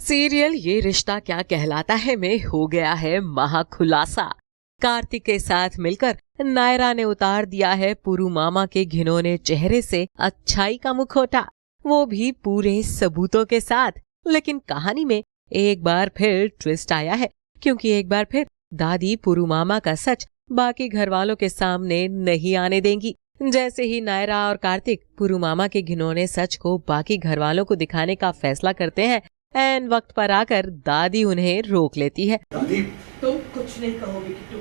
Serial ये रिश्ता क्या कहलाता है में हो गया है महाखुलासा। कार्तिक के साथ मिलकर नायरा ने उतार दिया है पुरु मामा के घिनौने चेहरे से अच्छाई का मुखौटा, वो भी पूरे सबूतों के साथ। लेकिन कहानी में एक बार फिर ट्विस्ट आया है, क्योंकि एक बार फिर दादी पुरु मामा का सच बाकी घर वालों के सामने नहीं आने देंगी। जैसे ही नायरा और कार्तिक पुरु मामा के घिनौने सच को बाकी घर वालों को दिखाने का फैसला करते हैं, ऐन वक्त पर आकर दादी उन्हें रोक लेती है। दादी, तुम कुछ नहीं कहोगे किट्टू,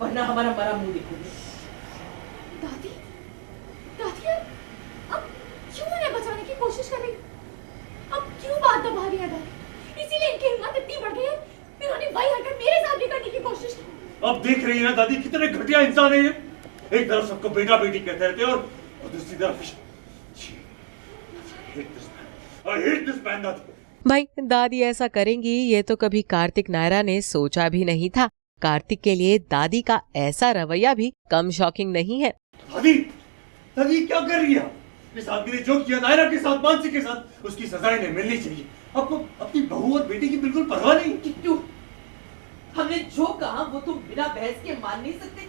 वरना हमारा मरा मुंह देखोगे। दादी, दादी अब क्यों उन्हें बचाने की कोशिश कर रही? अब क्यों बात दबा रही है दादी? इसीलिए इनकी हिम्मत इतनी बढ़ गई है, इन्होंने वही हरकत मेरे साथ भी करने की कोशिश की। अब देख रही है ना दादी, कितने घटिया इंसान है ये। एक तरफ सबको बेटा बेटी कहते रहते और दूसरी तरफ भाई दादी ऐसा करेंगी ये तो कभी कार्तिक नायरा ने सोचा भी नहीं था। कार्तिक के लिए दादी का ऐसा रवैया भी कम शॉकिंग नहीं है। दादी, दादी क्या कर रही है? इस आदमी ने जो किया नायरा के साथ, मानसी के साथ, उसकी सजा इन्हें मिलनी चाहिए। आपको अपनी बहू और बेटी की बिल्कुल परवाह नहीं? किट्टू, हमने जो कहा वो तुम बिना बहस के मान नहीं सकते।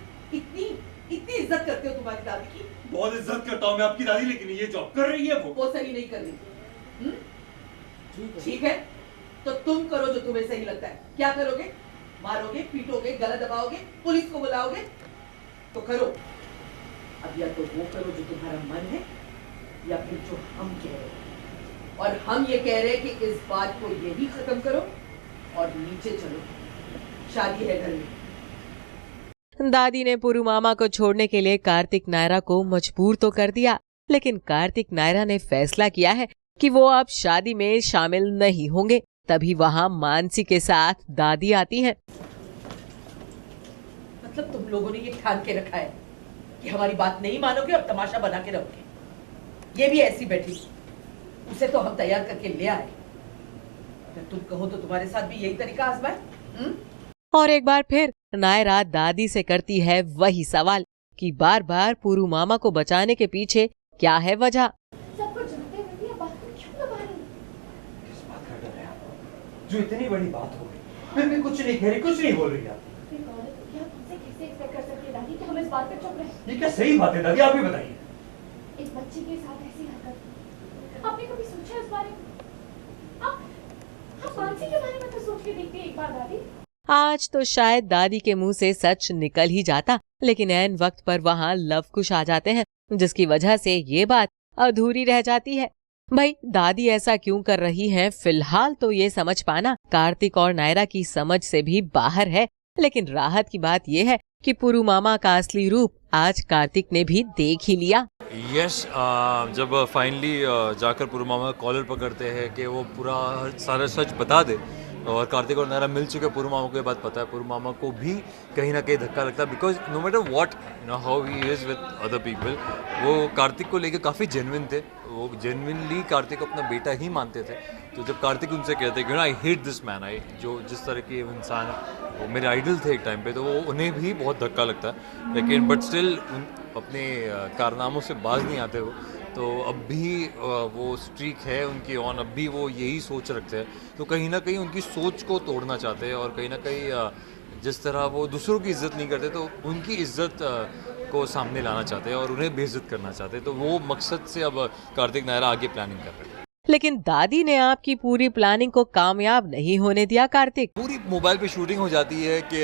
इतनी इज्जत करते हो तुम्हारी दादी की। बहुत इज्जत करता हूँ मैं आपकी दादी, लेकिन ये जो कर रही है वो सही नहीं कर रही। ठीक है, तो तुम करो जो तुम्हें सही लगता है। क्या करोगे? मारोगे, पीटोगे, गला दबाओगे, पुलिस को बुलाओगे? तो करो। अब या तो वो करो जो तुम्हारा मन है, या फिर जो हम कह रहे हैं। और हम ये कह रहे हैं कि इस बात को यही खत्म करो और नीचे चलो। शादी है घर में। दादी ने पुरु मामा को छोड़ने के लिए कार्तिक नायरा को मजबूर तो कर दिया, लेकिन कार्तिक नायरा ने फैसला किया है कि वो अब शादी में शामिल नहीं होंगे। तभी वहाँ मानसी के साथ दादी आती हैं। मतलब तुम लोगों ने ये ठान के रखा है कि हमारी बात नहीं मानोगे और तमाशा बना के रहोगे। ये भी ऐसी बैठी, उसे तो हम तैयार करके ले आए। अगर तुम कहो तो तुम्हारे साथ भी यही तरीका आजमाए। और एक बार फिर नायरा दादी से करती है वही सवाल कि बार बार पुरु मामा को बचाने के पीछे क्या है वजह। जो इतनी बड़ी बात हो गई, फिर भी कुछ नहीं कह रही, कुछ नहीं बोल रही आप। हम इस बात पे चुप रहे? ये क्या सही बात है दादी, आप ही बताइए। एक बच्चे के साथ ऐसी हरकत, आपने कभी सोचा इस बारे में? आप मानसी के बारे में तो सोच के देखते एक बार दादी। आज तो शायद दादी के मुंह से सच निकल ही जाता, लेकिन ऐन वक्त पर वहाँ लवकुश आ जाते हैं, जिसकी वजह से ये बात अधूरी रह जाती है। भाई दादी ऐसा क्यों कर रही हैं, फिलहाल तो ये समझ पाना कार्तिक और नायरा की समझ से भी बाहर है। लेकिन राहत की बात ये है कि पुरु मामा का असली रूप आज कार्तिक ने भी देख ही लिया। जब फाइनली जाकर पुरु मामा कॉलर पकड़ते हैं कि वो पूरा सारा सच बता दे, और कार्तिक और नायरा मिल चुके, पुरु मामा को ये बात पता है। पुरु मामा को भी कहीं ना कहीं धक्का लगता है, because no matter what how he is with other people, वो कार्तिक को लेके काफ़ी जेन्युइन थे। वो जेन्युइनली कार्तिक को अपना बेटा ही मानते थे। तो जब कार्तिक उनसे कहते हैं कि आई हेट दिस मैन, जो जिस तरह के इंसान वो मेरे आइडल थे एक टाइम पे, तो वो उन्हें भी बहुत धक्का लगता है। लेकिन बट स्टिल अपने कारनामों से बाज नहीं आते वो। तो अब भी वो स्ट्रीक है उनकी ऑन, अब भी वो यही सोच रखते हैं। तो कहीं ना कहीं उनकी सोच को तोड़ना चाहते हैं, और कहीं ना कहीं जिस तरह वो दूसरों की इज्जत नहीं करते, तो उनकी इज्जत को सामने लाना चाहते हैं और उन्हें बेइज्जत करना चाहते हैं। तो वो मकसद से अब कार्तिक नायरा आगे प्लानिंग कर रहे हैं। लेकिन दादी ने आपकी पूरी प्लानिंग को कामयाब नहीं होने दिया। कार्तिक पूरी मोबाइल पे शूटिंग हो जाती है कि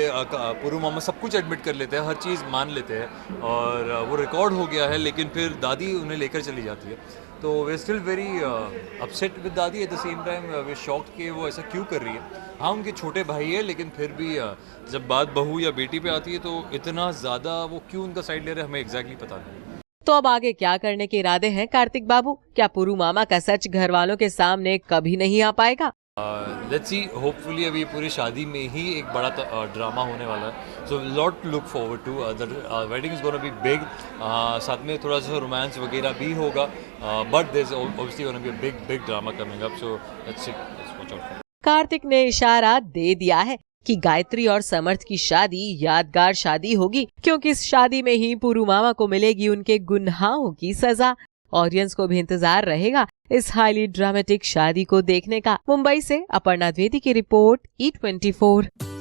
पुरु मामा सब कुछ एडमिट कर लेते हैं, हर चीज़ मान लेते हैं, और वो रिकॉर्ड हो गया है। लेकिन फिर दादी उन्हें लेकर चली जाती है। तो वे स्टिल वेरी अपसेट विद दादी। At the same time way shocked कि वो ऐसा क्यों कर रही है। हाँ, उनके छोटे भाई है, लेकिन फिर भी जब बात बहू या बेटी पे आती है तो इतना ज़्यादा वो क्यों उनका साइड ले रहे हैं, हमें एग्जैक्टली पता नहीं। तो अब आगे क्या करने के इरादे हैं कार्तिक बाबू? क्या पुरु मामा का सच घर वालों के सामने कभी नहीं आ पाएगा? लेट्स सी, होपफुली अभी पूरी शादी में ही एक बड़ा ड्रामा होने वाला है। So lot to look forward to. The wedding is gonna be big. साथ में थोड़ा सा रोमांस वगैरह भी होगा, but there is obviously gonna be a big drama coming up. So let's see, let's watch out. Kartik ने इशारा दे दिया है कि गायत्री और समर्थ की शादी यादगार शादी होगी, क्योंकि इस शादी में ही पुरु मामा को मिलेगी उनके गुनाहों की सजा। ऑडियंस को भी इंतजार रहेगा इस हाईली ड्रामेटिक शादी को देखने का। मुंबई से अपर्णा द्विवेदी की रिपोर्ट E24।